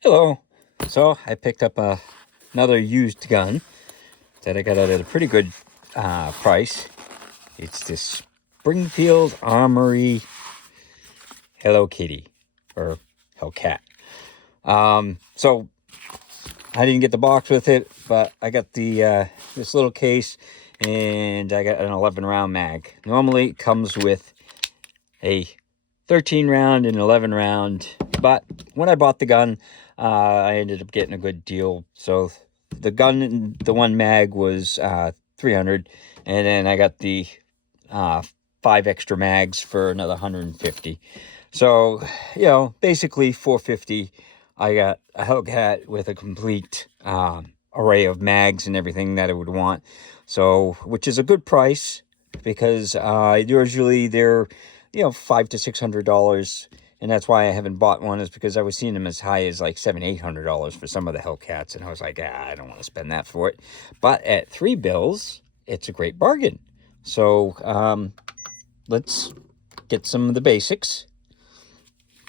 Hello. So I picked up another used gun that I got at a pretty good price. It's this Springfield Armory Hello Kitty or Hellcat. So I didn't get the box with it, but I got the this little case, and I got an 11 round mag. Normally it comes with a 13 round and 11 round, but when I bought the gun, I ended up getting a good deal. So the gun, the one mag was 300, and then I got the 5 extra mags for another 150. So, basically 450. I got a Hellcat with a complete array of mags and everything that I would want. So, which is a good price, because usually they're $500 to $600, and that's why I haven't bought one, is because I was seeing them as high as like $700-800 for some of the Hellcats, and I was like, I don't want to spend that for it. But at $3, it's a great bargain. So let's get some of the basics.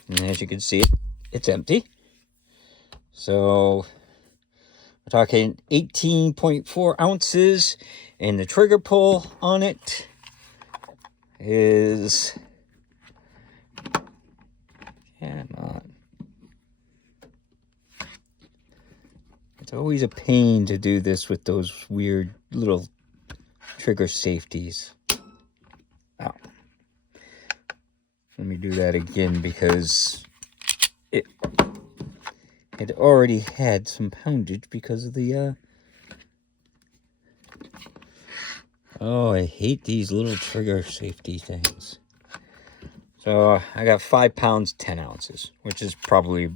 And as you can see, it's empty. So we're talking 18.4 ounces, and the trigger pull on it is, come on. It's always a pain to do this with those weird little trigger safeties. Oh. Let me do that again, because it already had some poundage because of the oh, I hate these little trigger safety things. So I got 5 pounds 10 ounces, which is probably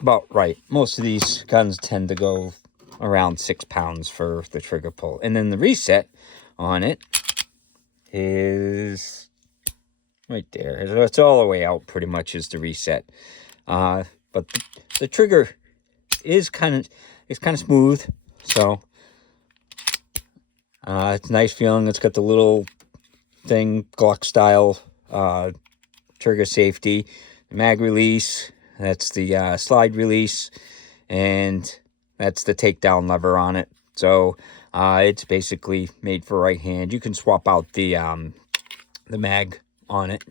about right. Most of these guns tend to go around 6 pounds for the trigger pull, and then the reset on it is right there. So it's all the way out, pretty much, is the reset. But the trigger is kind of smooth, so it's a nice feeling. It's got the little thing, Glock style trigger safety, mag release. That's the slide release, and that's the takedown lever on it. So it's basically made for right hand. You can swap out the mag on it,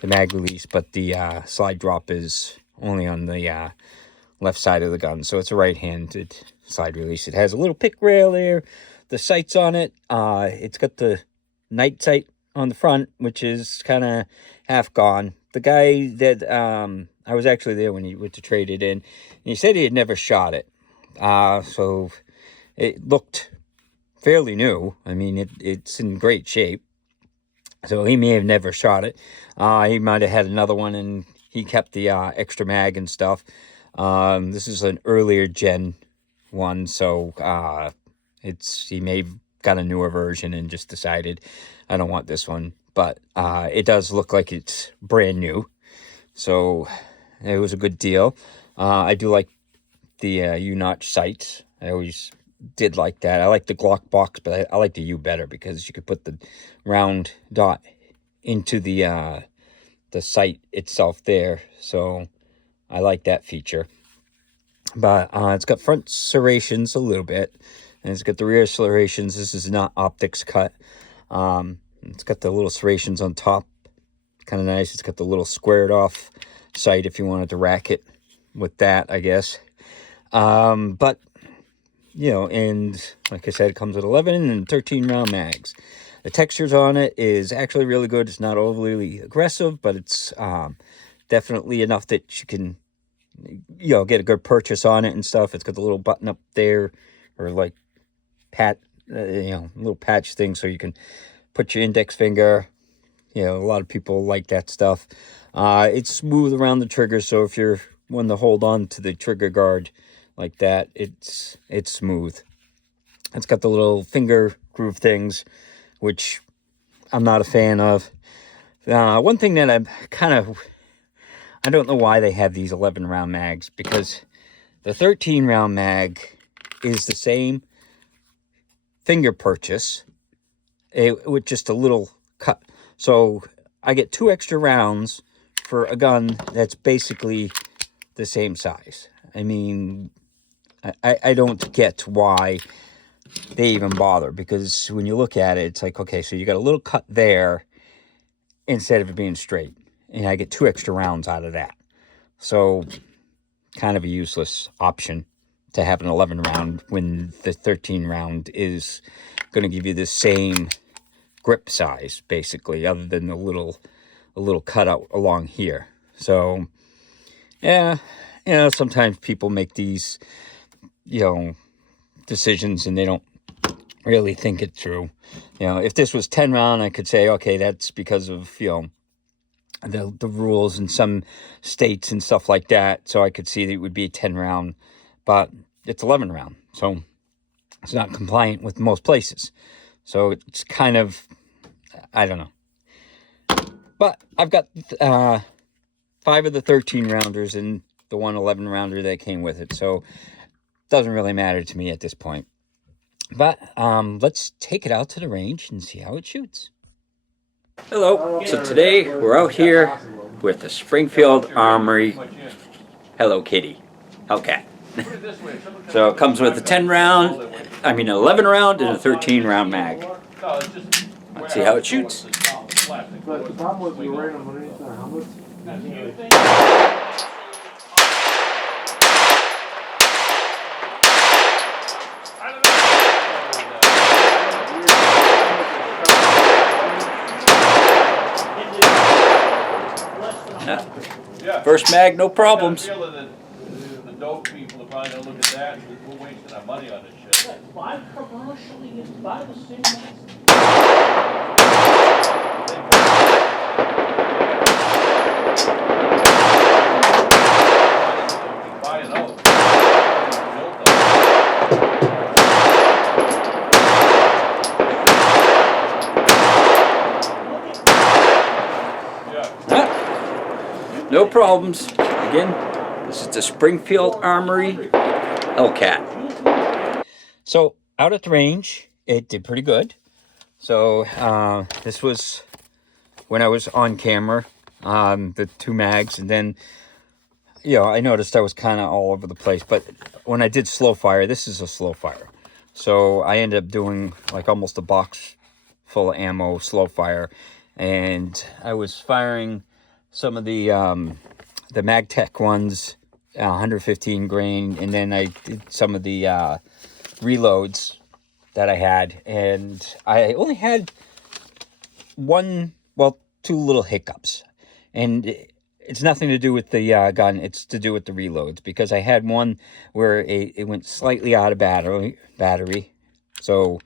the mag release, but the slide drop is only on the left side of the gun, so it's a right-handed slide release. It has a little pick rail there. The sights on it, it's got the night sight on the front, which is kind of half gone. The guy that I was actually there when he went to trade it in, and he said he had never shot it, so it looked fairly new. I mean, it's in great shape. So he may have never shot it. He might have had another one, and he kept the extra mag and stuff. This is an earlier gen one, so he may have got a newer version and just decided, I don't want this one. But it does look like it's brand new, so it was a good deal. I do like the U-notch sights. I always did like that. I like the Glock box, but I like the U better, because you could put the round dot into the sight itself there. So I like that feature. But it's got front serrations a little bit, and it's got the rear serrations. This is not optics cut. It's got the little serrations on top, kind of nice. It's got the little squared off sight if you wanted to rack it with that, I guess. But and like I said, it comes with 11 and 13 round mags. The textures on it is actually really good. It's not overly aggressive, but it's definitely enough that you can, get a good purchase on it and stuff. It's got the little button up there, or like little patch thing, so you can put your index finger. A lot of people like that stuff. It's smooth around the trigger, so if you're one to hold on to the trigger guard like that, it's smooth. It's got the little finger groove things, which I'm not a fan of. One thing that I don't know why they have these 11 round mags, because the 13 round mag is the same finger purchase, with just a little cut. So I get 2 extra rounds for a gun that's basically the same size. I mean, I don't get why they even bother, because when you look at it, it's like, okay, so you got a little cut there instead of it being straight, and I get 2 extra rounds out of that. So kind of a useless option to have an 11 round when the 13 round is going to give you the same grip size, basically, other than a little cutout along here. So yeah, sometimes people make these decisions and they don't really think it through. If this was 10 round, I could say, okay, that's because of the rules in some states and stuff like that. So I could see that it would be a 10 round, but it's 11 round, so it's not compliant with most places. So it's kind of, I don't know. But I've got 5 of the 13 rounders and the 11 rounder that came with it, so it doesn't really matter to me at this point. But let's take it out to the range and see how it shoots. Hello. So today we're out here with the Springfield Armory Hello Kitty Hellcat. So it comes with a 11 round and a 13 round mag. Let's see how it shoots. First mag, no problems. The dope people are probably gonna look at that and we're wasting our money on this shit. Buy commercially and buy the same ones. Buy it out. No problems. Again, this is the Springfield Armory Hellcat. So out at the range, it did pretty good. So this was when I was on camera, the 2 mags, and then I noticed I was kind of all over the place. But when I did slow fire, this is a slow fire, so I ended up doing like almost a box full of ammo slow fire, and I was firing some of the MagTech ones, 115 grain, and then I did some of the reloads that I had, and I only had 2 little hiccups, and it's nothing to do with the gun, it's to do with the reloads, because I had one where it went slightly out of battery, so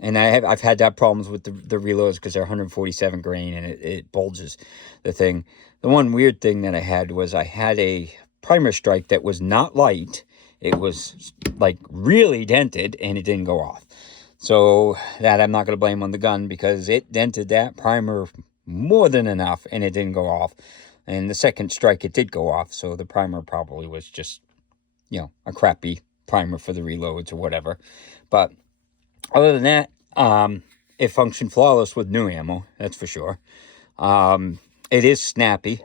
and I've had that problems with the reloads because they're 147 grain and it bulges the thing. The one weird thing that I had was I had a primer strike that was not light. It was like really dented and it didn't go off. So that I'm not going to blame on the gun, because it dented that primer more than enough and it didn't go off. And the second strike it did go off. So the primer probably was just, a crappy primer for the reloads or whatever. But other than that, it functioned flawless with new ammo, that's for sure. It is snappy.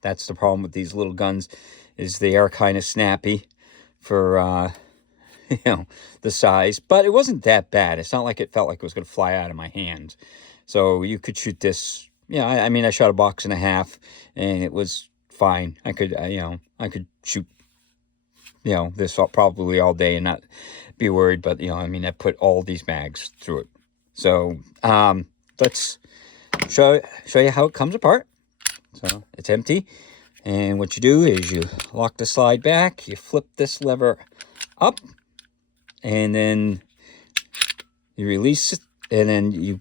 That's the problem with these little guns, is they are kind of snappy for, the size. But it wasn't that bad. It's not like it felt like it was going to fly out of my hands. So you could shoot this, I shot a box and a half, and it was fine. I could, I could shoot, this probably all day and not be worried. But, I put all these mags through it. So let's show you how it comes apart. So it's empty, and what you do is you lock the slide back, you flip this lever up, and then you release it, and then you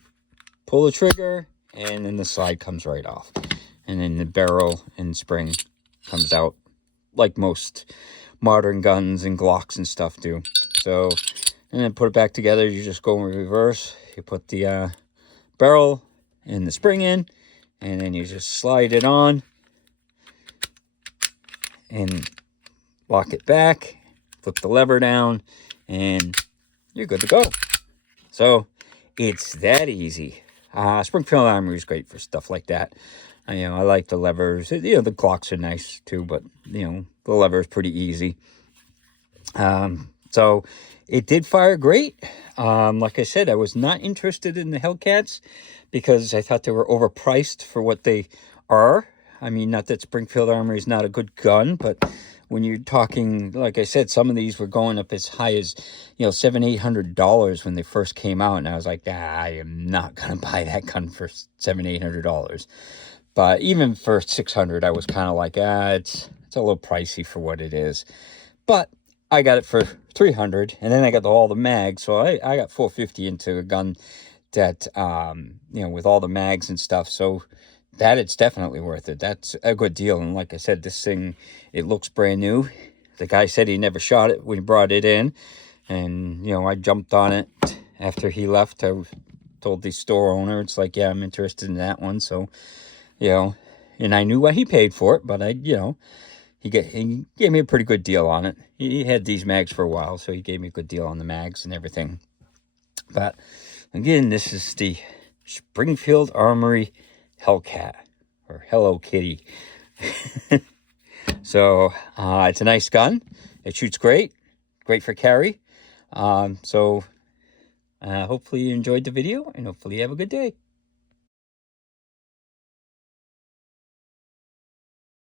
pull the trigger, and then the slide comes right off, and then the barrel and spring comes out like most modern guns and Glocks and stuff do. So, and then put it back together. You just go in reverse. You put the barrel and the spring in, and then you just slide it on and lock it back, flip the lever down, and you're good to go. So it's that easy. Springfield Armory is great for stuff like that. I like the levers. The Glocks are nice too, but the lever is pretty easy. So it did fire great. Like I said, I was not interested in the Hellcats because I thought they were overpriced for what they are. I mean, not that Springfield Armory is not a good gun, but when you're talking, like I said, some of these were going up as high as, $700-800 when they first came out. And I was like, I am not going to buy that gun for $700-800. But even for $600, I was kind of like, it's a little pricey for what it is. But I got it for $300, and then I got all the mags. So I got $450 into a gun that, with all the mags and stuff. So that it's definitely worth it. That's a good deal. And like I said, this thing, it looks brand new. The guy said he never shot it when he brought it in. And, I jumped on it after he left. I told the store owner, it's like, yeah, I'm interested in that one. So, and I knew what he paid for it, but he gave me a pretty good deal on it. He had these mags for a while, so he gave me a good deal on the mags and everything. But again, this is the Springfield Armory Hellcat, or Hello Kitty. So it's a nice gun. It shoots great for carry. So hopefully you enjoyed the video, and hopefully you have a good day.